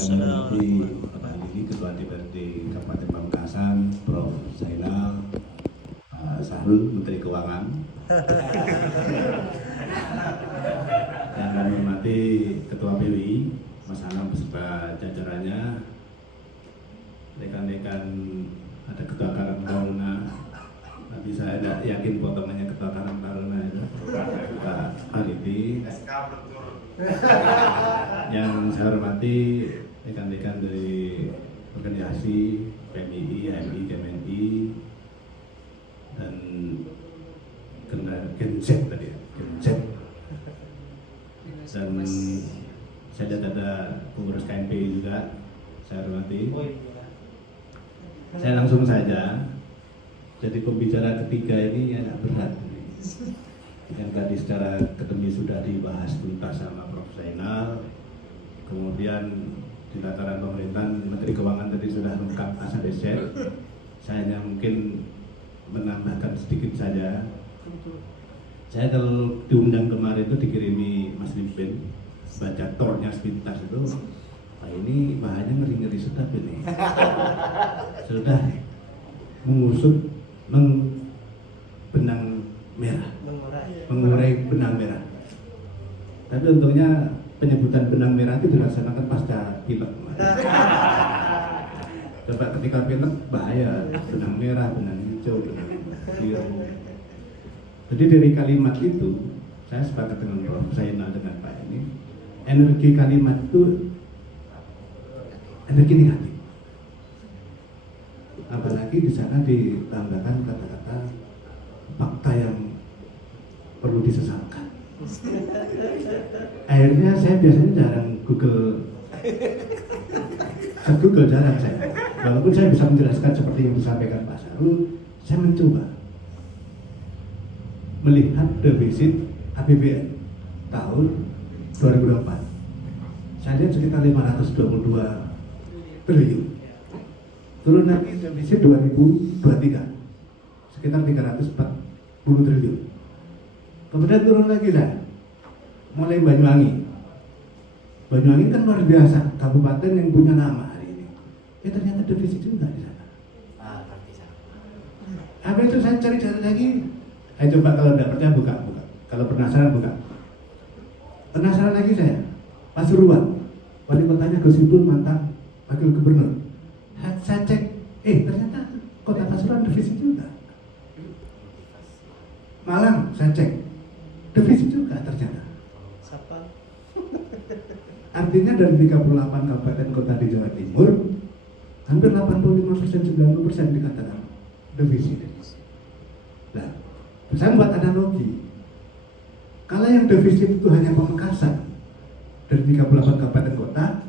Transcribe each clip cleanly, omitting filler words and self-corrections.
yang hormati Pak Lili, Ketua DPRD Kabupaten Pamekasan, Prof. Zainal, Sahrul, Menteri Keuangan, yang kami hormati Ketua BWI, Mas Anam beserta jajarannya, rekan-rekan, ada Ketua Karang Taruna, tapi saya tidak yakin potongannya Ketua Karang Taruna itu, Pak Aridi, yang saya hormati rekan-rekan dari organisasi PMII, HMI, KMNI, dan Gen Z tadi ya, Gen Z. Dan saya lihat ada pengurus KNP juga, saya hormati. Saya langsung saja, jadi pembicara ketiga ini agak berat. Yang tadi secara akademis sudah dibahas tuntas sama Prof. Zainal, kemudian di tataran pemerintahan Menteri Keuangan tadi sudah lengkap ASADC. Saya hanya mungkin menambahkan sedikit saja. Saya kalau diundang kemarin itu dikirimi Mas Limpin, baca tornya sepintas itu, Pak ini bahannya ngeri-ngeri sedap ini. Sudah mengusut benang merah, mengurai benang merah. Tapi untungnya penyebutan benang merah itu dilaksanakan pasca pilek. Coba ketika pilek bahaya, benang merah, benang hijau, benang biru. Jadi dari kalimat itu, saya sepakat dengan Prof. Zainal dengan Pak ini, energi kalimat itu energi negatif. Apalagi di sana ditambahkan kata-kata fakta yang perlu disesalkan. Akhirnya saya biasanya jarang Google jarang saya. Walaupun saya bisa menjelaskan seperti yang disampaikan Pak Sahrul, saya mencoba melihat defisit APBN tahun 2024. Saya lihat sekitar 522 triliun. Turun lagi defisit 2023 sekitar 340 triliun. Kemudian turun lagi saya, mulai Banyuwangi. Banyuwangi kan luar biasa, kabupaten yang punya nama hari ini. Ternyata defisit juga di sana. Apa itu saya cari-cari lagi. Ayo coba kalau tidak percaya buka. Kalau penasaran buka. Penasaran lagi saya, Pasuruan, wali kotanya Gus Ipul mantan wakil gubernur. Saya cek, ternyata kota Pasuruan defisit juga. Malang saya cek, defisit juga ternyata. Artinya dari 38 kabupaten kota di Jawa Timur, hampir 85%-90% dikatakan defisit. Nah, saya buat analogi. Kalau yang defisit itu hanya Pamekasan dari 38 kabupaten kota,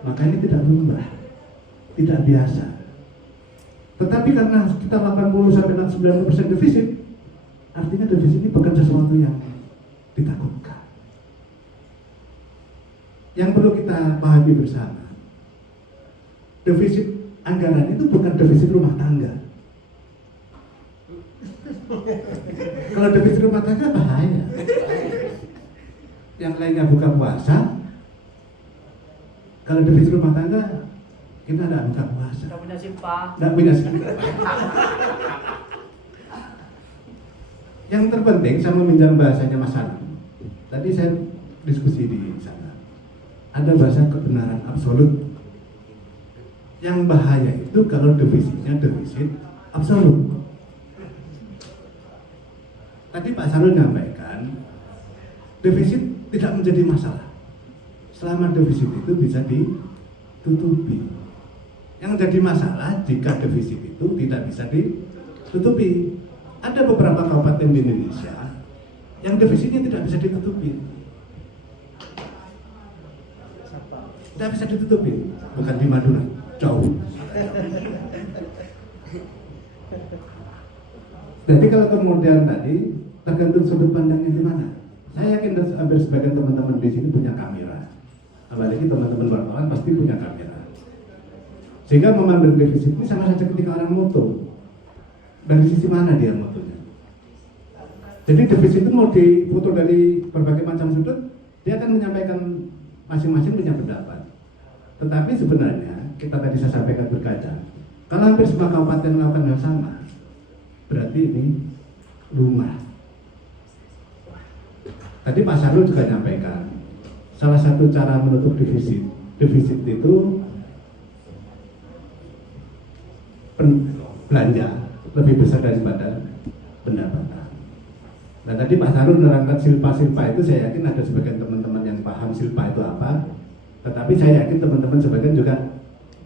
maka ini tidak lumrah, tidak biasa. Tetapi karena kita 80-90% defisit, artinya defisit ini bukan sesuatu yang ditakutkan. Yang perlu kita pahami bersama, defisit anggaran itu bukan defisit rumah tangga. Kalau defisit rumah tangga bahaya. Yang lainnya buka puasa. Kalau defisit rumah tangga, kita tidak buka puasa. Tidak punya simpah. Tidak punya simpah. Yang terpenting, saya meminjam bahasanya Mas Anam. Tadi saya diskusi di sana. Ada bahasa kebenaran absolut. Yang bahaya itu kalau defisitnya defisit absolut. Tadi Pak Sahrul menyampaikan, defisit tidak menjadi masalah selama defisit itu bisa ditutupi. Yang jadi masalah jika defisit itu tidak bisa ditutupi. Ada beberapa kabupaten di Indonesia yang defisitnya tidak bisa ditutupi. Tidak bisa ditutupi, bukan di Madura, jauh. Jadi kalau kemudian tadi tergantung sudut pandangnya di mana. Saya yakin hampir sebagian teman-teman di sini punya kamera. Apalagi teman-teman wartawan pasti punya kamera. Sehingga memandang defisit ini sama saja ketika orang moto. Dari sisi mana dia motonya? Jadi defisit itu mau difoto dari berbagai macam sudut, dia akan menyampaikan masing-masing punya pendapat. Tetapi sebenarnya kita tadi saya sampaikan berkaca, kalau hampir semua kabupaten melakukan hal sama, berarti ini rumah. Tadi Pak Sarul juga nyampaikan, salah satu cara menutup defisit itu belanja lebih besar daripada pendapatan. Nah tadi Pak Sarul menerangkan silpa-silpa itu, saya yakin ada sebagian teman-teman yang paham silpa itu apa, tetapi saya yakin teman-teman sebagian juga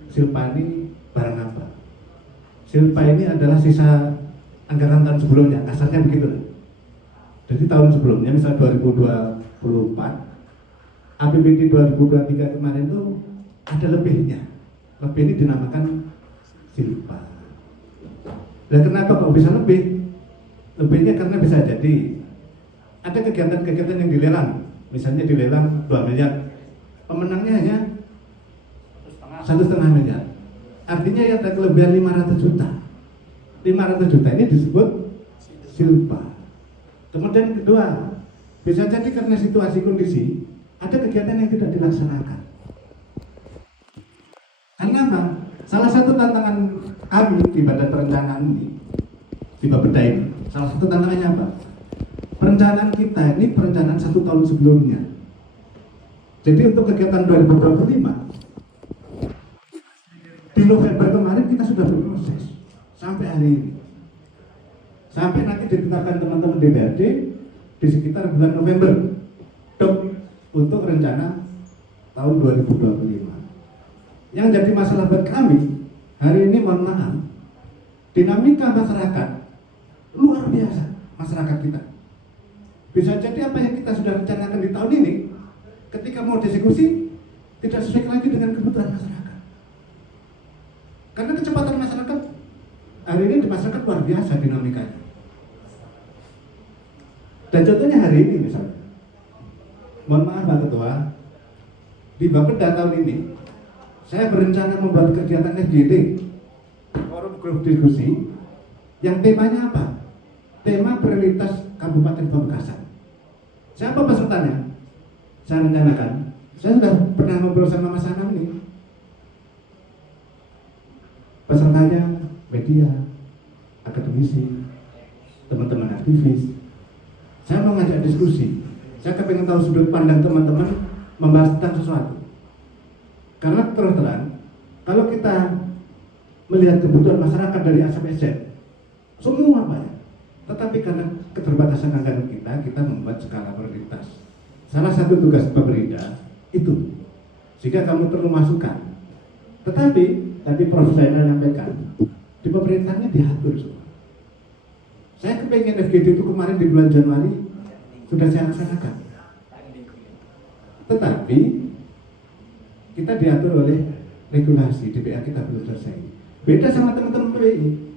silpa ini barang apa. Silpa ini adalah sisa anggaran tahun sebelumnya, kasarnya begitu. Jadi tahun sebelumnya, misal 2024, APBD 2023 kemarin itu ada lebihnya. Lebih ini dinamakan silpa. Dan kenapa kok bisa lebih? Lebihnya karena bisa jadi ada kegiatan-kegiatan yang dilelang, misalnya dilelang 2 miliar, pemenangnya hanya 1,5 miliar. Artinya ya ada kelebihan 500 juta. 500 juta ini disebut silpa. Kemudian kedua, bisa jadi karena situasi kondisi ada kegiatan yang tidak dilaksanakan. Karena apa? Salah satu tantangan kami di Badan Perencanaan ini, di Bapeda ini, salah satu tantangannya apa? Perencanaan kita ini perencanaan 1 tahun sebelumnya. Jadi untuk kegiatan 2025, di November kemarin kita sudah berproses sampai hari ini. Sampai nanti ditetapkan teman-teman DPRD di sekitar bulan November untuk rencana tahun 2025. Yang jadi masalah buat kami hari ini, mohon maaf, dinamika masyarakat luar biasa. Masyarakat kita bisa jadi apa yang kita sudah rencanakan di tahun ini, ketika mau dieksekusi tidak sesuai lagi dengan kebutuhan masyarakat. Karena kecepatan masyarakat hari ini di masyarakat luar biasa dinamikanya. Dan contohnya hari ini misalnya, mohon maaf Pak Ketua, di Bapeda tahun ini saya berencana membuat kegiatan FGD, forum grup diskusi, yang temanya apa? Tema prioritas Kabupaten Pamekasan. Siapa pesertanya? Saya rencanakan, saya sudah pernah ngobrol sama Mas Anam nih. Pesertanya media, akademisi, teman-teman aktivis. Saya mau ngajak diskusi. Saya kepengen tahu sudut pandang teman-teman membahas tentang sesuatu. Karena terus terang, kalau kita melihat kebutuhan masyarakat dari A sampai Z, semua banyak. Tetapi karena keterbatasan anggaran kita membuat skala prioritas. Salah satu tugas pemerintah itu, jika kamu perlu masukan. Tetapi tadi Prof. Zainal menyampaikan, di pemerintahnya diatur semua. Saya kepengen FGD itu kemarin di bulan Januari sudah saya laksanakan. Tetapi kita diatur oleh regulasi, DPR kita belum selesai. Beda sama teman-teman PWI.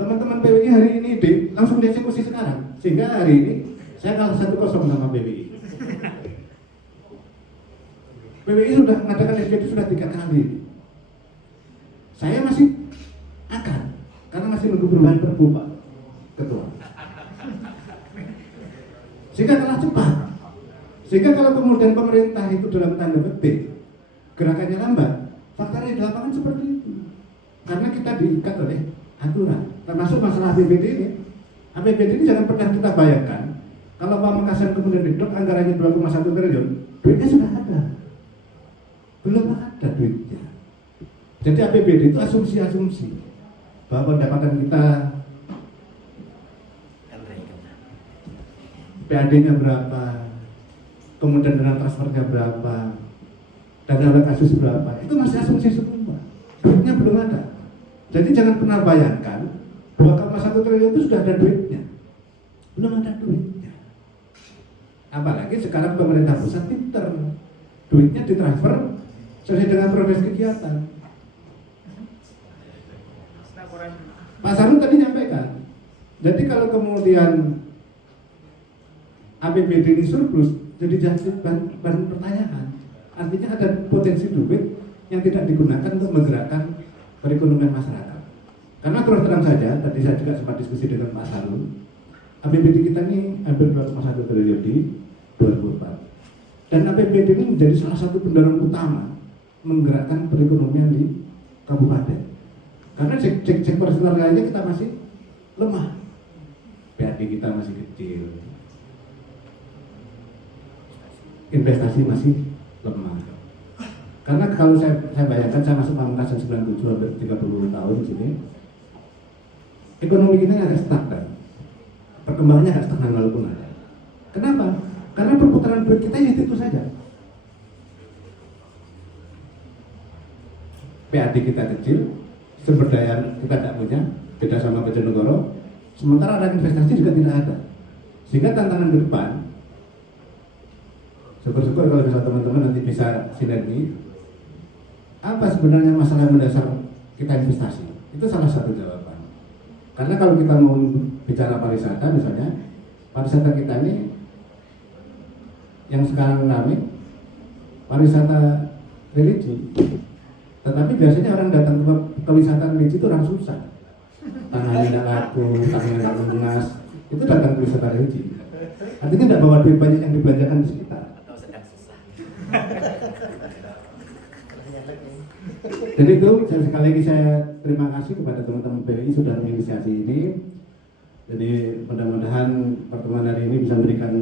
Teman-teman PWI hari ini langsung dieksekusi sekarang. Sehingga hari ini saya kalah 1-0 sama PWI. PWI sudah mengadakan FGD sudah 3 kali. Saya masih akan, karena masih menunggu perubahan Perpu Pak Ketua. Sehingga kalah cepat. Sehingga kalau kemudian pemerintah itu dalam tanda petik gerakannya lambat, faktanya di lapangan seperti itu. Karena kita diikat oleh aturan, termasuk masalah APBD ini. APBD ini jangan pernah kita bayangkan kalau Pamekasan kemudian didok anggarannya 2,1 triliun, duitnya sudah ada. Belum ada duitnya. Jadi APBD itu asumsi-asumsi bahwa pendapatan kita PAD-nya berapa, kemudian dana transfernya berapa, dan dana kasus berapa, itu masih asumsi semua. Duitnya belum ada. Jadi jangan pernah bayangkan 2,1 triliun itu sudah ada duitnya. Belum ada duitnya. Apalagi sekarang pemerintah pusat pinter, duitnya ditransfer sesuai dengan progres kegiatan. Pak Sarul tadi nyampaikan, jadi kalau kemudian APBD ini surplus, jadi bahan pertanyaan. Artinya ada potensi duit yang tidak digunakan untuk menggerakkan perekonomian masyarakat. Karena terus terang saja, tadi saya juga sempat diskusi dengan Pak Sarul, APBD kita ini hampir 2,1 triliun di 2004. Dan APBD ini menjadi salah satu pendorong utama menggerakkan perekonomian di kabupaten. Karena sektor lainnya kita masih lemah, PAD kita masih kecil, investasi masih lemah. Karena kalau saya bayangkan, saya masuk Pamekasan 97 hampir 30 tahun di sini, ekonomi kita agak stagnan, perkembangannya agak stagnan walaupun ada. Kenapa? Karena perputaran duit kita itu saja. PAD kita kecil, sumber daya kita tidak punya, beda sama Bojonegoro. Sementara ada investasi juga tidak ada. Sehingga tantangan ke depan, syukur-syukur kalau bisa teman-teman nanti bisa sinergi. Apa sebenarnya masalah mendasar kita investasi? Itu salah satu jawaban. Karena kalau kita mau bicara pariwisata misalnya, pariwisata kita ini yang sekarang ramai pariwisata religi. Tetapi biasanya orang datang ke wisata religi itu orang susah. Tanahnya tidak laku, tanahnya tidak lunas, itu datang ke wisata religi. Artinya tidak bawa duit banyak yang dibelanjakan di sekitar. Atau sedang susah. Jadi itu, sekali lagi saya terima kasih kepada teman-teman PWI sudah menginisiasi ini. Jadi mudah-mudahan pertemuan hari ini bisa memberikan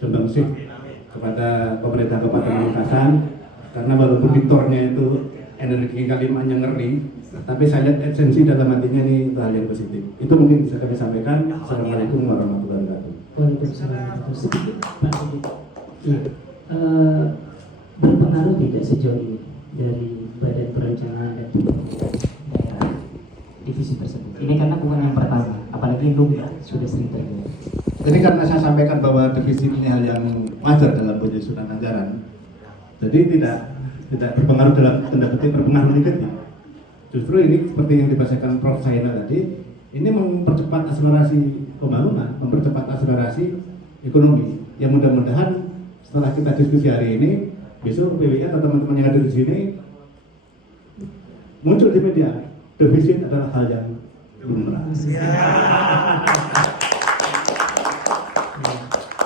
sumbangsih kepada pemerintah Kabupaten Pamekasan. Karena walaupun diktornya itu energi kalimatnya ngeri, tapi saya lihat esensi dalam hatinya ini hal yang positif. Itu mungkin bisa kami sampaikan. Assalamualaikum warahmatullahi wabarakatuh. Waalaikumsalam. Sedikit Pak Sigit. Ya, berpengaruh tidak sejauh ini dari Badan Perencanaan dan Pembangunan Daerah divisi tersebut? Ini karena bukan yang pertama, apalagi lumrah sudah sering terjadi. Jadi karena saya sampaikan bahwa defisit ini hal yang wajar dalam penyusunan anggaran, jadi tidak berpengaruh dalam tanda petik berpengaruh negatif. Justru ini seperti yang dibahasakan Prof. Saina tadi, ini mempercepat akselerasi pembangunan, mempercepat akselerasi ekonomi. Yang mudah-mudahan setelah kita diskusi hari ini, besok PWI atau teman-teman yang ada di sini muncul di media, defisit adalah hal yang lumrah.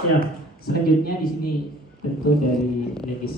Ya, selanjutnya di sini tentu dari legislatif